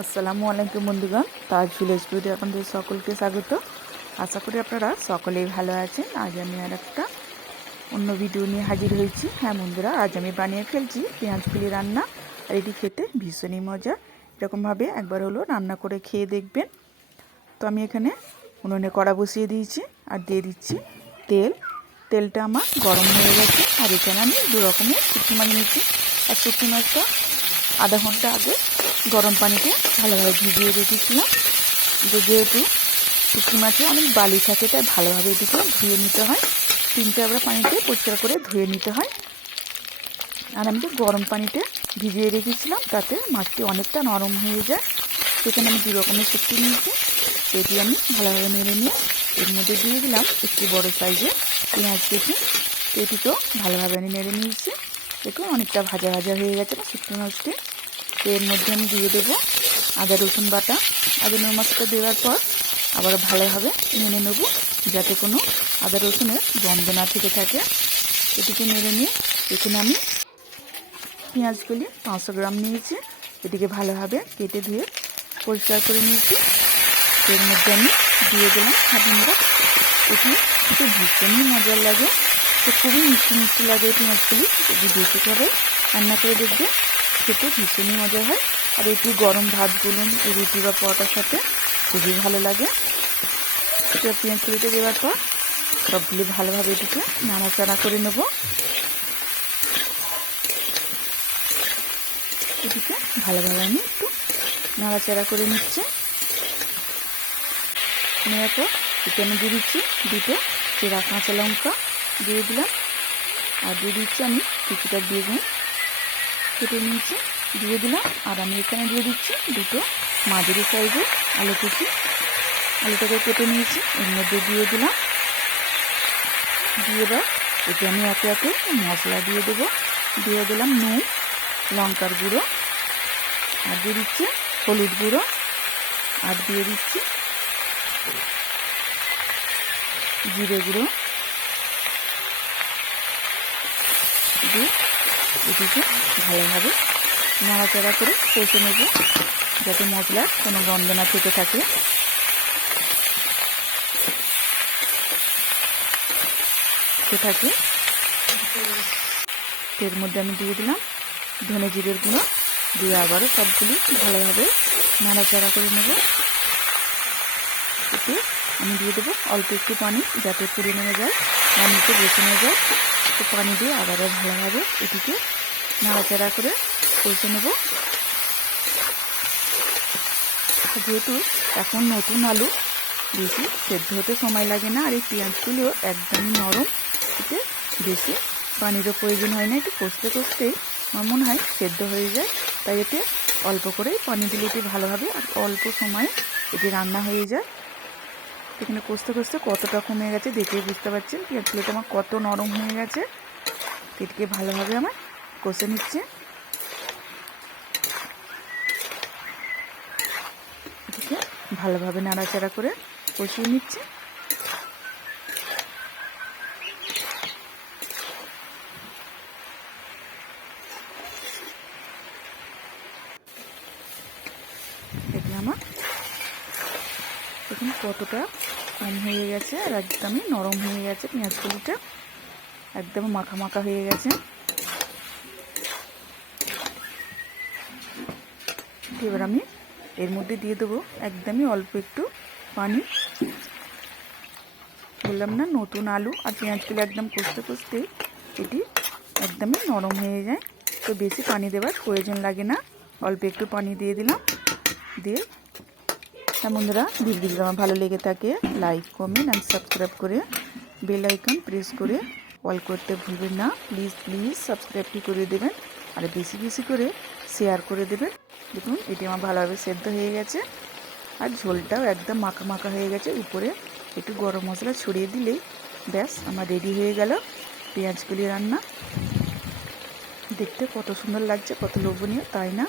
আসসালামু আলাইকুম বন্ধুগণ তাজ ভিলেজ ভিডিও আপনাদের সকলকে স্বাগত। আশা করি আপনারা সকলেই ভালো আছেন। আজ আমি আর একটা অন্য ভিডিও নিয়ে হাজির হয়েছি। হ্যাঁ বন্ধুরা, আজ আমি বানিয়ে ফেলছি পেঁয়াজ ফুলি রান্না। আর এটি খেতে ভীষণই মজা। এরকমভাবে একবার হলো রান্না করে খেয়ে দেখবেন। তো আমি এখানে উনুনে কড়া বসিয়ে দিয়েছি আর দিয়ে দিচ্ছি তেল। তেলটা আমার গরম হয়ে গেছে। আর এখানে আমি দু রকমের শুকনো মাছ নিয়েছি। আর শুকনো মাছটা আধা ঘণ্টা আগে গরম পানিতে ভালোভাবে ভিজিয়ে রেখেছিলাম। যেহেতু শুকনো মাছে অনেক বালি থাকে, তাই ভালোভাবে এটিকে ধুয়ে নিতে হয়। তিন চারবার পানিতে পরিষ্কার করে ধুয়ে নিতে হয়। আর আমি যে গরম পানিতে ভিজিয়ে রেখেছিলাম, তাতে মাছটি অনেকটা নরম হয়ে যায়। সেখানে আমি দু রকমের শুক্তি নিয়েছি। সেটি আমি ভালোভাবে নেড়ে নিয়ে এর মধ্যে দিয়ে দিলাম একটি বড় সাইজের পেঁয়াজ কেটে। এটিকেও ভালোভাবে আমি নেড়ে নিয়েছি। দেখুন, অনেকটা ভাজা ভাজা হয়ে গেছে না শুকনো মাছটি তো এর মধ্যে আমি দিয়ে দেবো আদা, রসুন বাটা। আদা, রসুন মাছটা দেওয়ার পর আবার ভালোভাবে নেড়ে নেব, যাতে কোনো আদা, রসুনের গন্ধ না থেকে থাকে। এটিকে নেড়ে নিয়ে এখানে আমি পেঁয়াজগুলি পাঁচশো গ্রাম নিয়েছি। এটিকে ভালোভাবে কেটে ধুয়ে পরিষ্কার করে নিয়েছি। এর মধ্যে আমি দিয়ে দিলাম হাতিমরা এটি একটু ভীষণই মজার লাগে। তো খুবই মিষ্টি মিষ্টি লাগে পেঁয়াজগুলি। যদি বেশিভাবে রান্না করে দেখবে খেতে ভীষণই মজা হয়। আর এটি গরম ভাত বলুন রুটি বা পরোটার সাথে খুবই ভালো লাগে। তো পেঁয়াজগুলিতে দেওয়ার পর সবগুলি ভালোভাবে এটিকে নাড়াচাড়া করে নেব। এটিকে ভালোভাবে আমি একটু নাড়াচাড়া করে নিচ্ছে। নেওয়ার পর এতে আমি দিয়ে দিচ্ছি দুটো চেরা কাঁচা লঙ্কা। দিয়ে দিলাম। আর দিয়ে দিচ্ছি আমি কিছুটা বেগুন কেটে নিয়েছি, দিয়ে দিলাম। আর আমি এখানে দিয়ে দিচ্ছি দুটো মাঝারি সাইজের আলু কুচি। আলুটাকে কেটে নিয়েছি, এর মধ্যে দিয়ে দিলাম। দিয়ে দাও এতে আমি একে একে মশলা দিয়ে দেবো। দিয়ে দিলাম নুন, লঙ্কার গুঁড়ো। আর দিয়ে দিচ্ছি হলুদ গুঁড়ো। আর দিয়ে দিচ্ছি জিরে গুঁড়ো। দিয়ে এটিকে ভালোভাবে নাড়াচাড়া করে কষে নেব, যাতে মশলার কোনো গন্ধ না থেকে থাকে। থাকে। এর মধ্যে আমি দিয়ে দিলাম ধনে জিরের গুঁড়ো, দিয়ে আবারও সবগুলি ভালোভাবে নাড়াচাড়া করে নেব। এতে আমি দিয়ে দেবো অল্প একটু পানি যাতে পুড়ে নেমে যায়, পানিতে বসে নিয়ে যায়। তো পানি দিয়ে আবারও ভালোভাবে এটিকে নাড়াচাড়া করে কষে নেব। যেহেতু এখন নতুন আলু, বেশি সেদ্ধ হতে সময় লাগে না, আর এই পেঁয়াজগুলিও একদমই নরম, এতে বেশি পানিরও প্রয়োজন হয় না। একটু কষতে কষতেই আমার মনে হয় সেদ্ধ হয়ে যায়, তাই এতে অল্প করেই পানি দিলে এটি ভালোভাবে আর অল্প সময়ে এটি রান্না হয়ে যায়। এখানে কষতে কষতে কতটা কমে গেছে দেখে বুঝতে পারছেন। পেঁয়াজগুলোটা আমার কত নরম হয়ে গেছে। এটিকে ভালোভাবে আমার কষে নিচ্ছে। এটিকে ভালোভাবে নাড়াচাড়া করে কষিয়ে নিচ্ছে। আমার দেখুন কতটা কম হয়ে গেছে আর একদমই নরম হয়ে গেছে পেঁয়াজগুলিটা। একদম মাখা মাখা হয়ে গেছে। এবার আমি এর মধ্যে দিয়ে দেবো একদমই অল্প একটু পানি। বললাম না, নতুন আলু আর পেঁয়াজগুলো একদম কষতে কষতে এটি একদমই নরম হয়ে যায়। তো বেশি পানি দেওয়ার প্রয়োজন লাগে না। অল্প একটু পানি দিয়ে দিলাম। দিয়ে হ্যাঁ বন্ধুরা, ভিডিওটি আমার ভালো লেগে থাকে লাইক কমেন্ট অ্যান্ড সাবস্ক্রাইব করে বেল আইকন প্রেস করে অল করতে ভুলবেন না। প্লিজ প্লিজ সাবস্ক্রাইবটি করে দেবেন আর বেশি বেশি করে শেয়ার করে দেবেন। দেখুন, এটি আমার ভালোভাবে সেদ্ধ হয়ে গেছে আর ঝোলটাও একদম মাখা মাখা হয়ে গেছে। উপরে একটু গরম মশলা ছড়িয়ে দিলেই ব্যাস, আমার রেডি হয়ে গেল পেঁয়াজগুলি রান্না। দেখতে কত সুন্দর লাগছে, কত লোভনীয়, তাই না?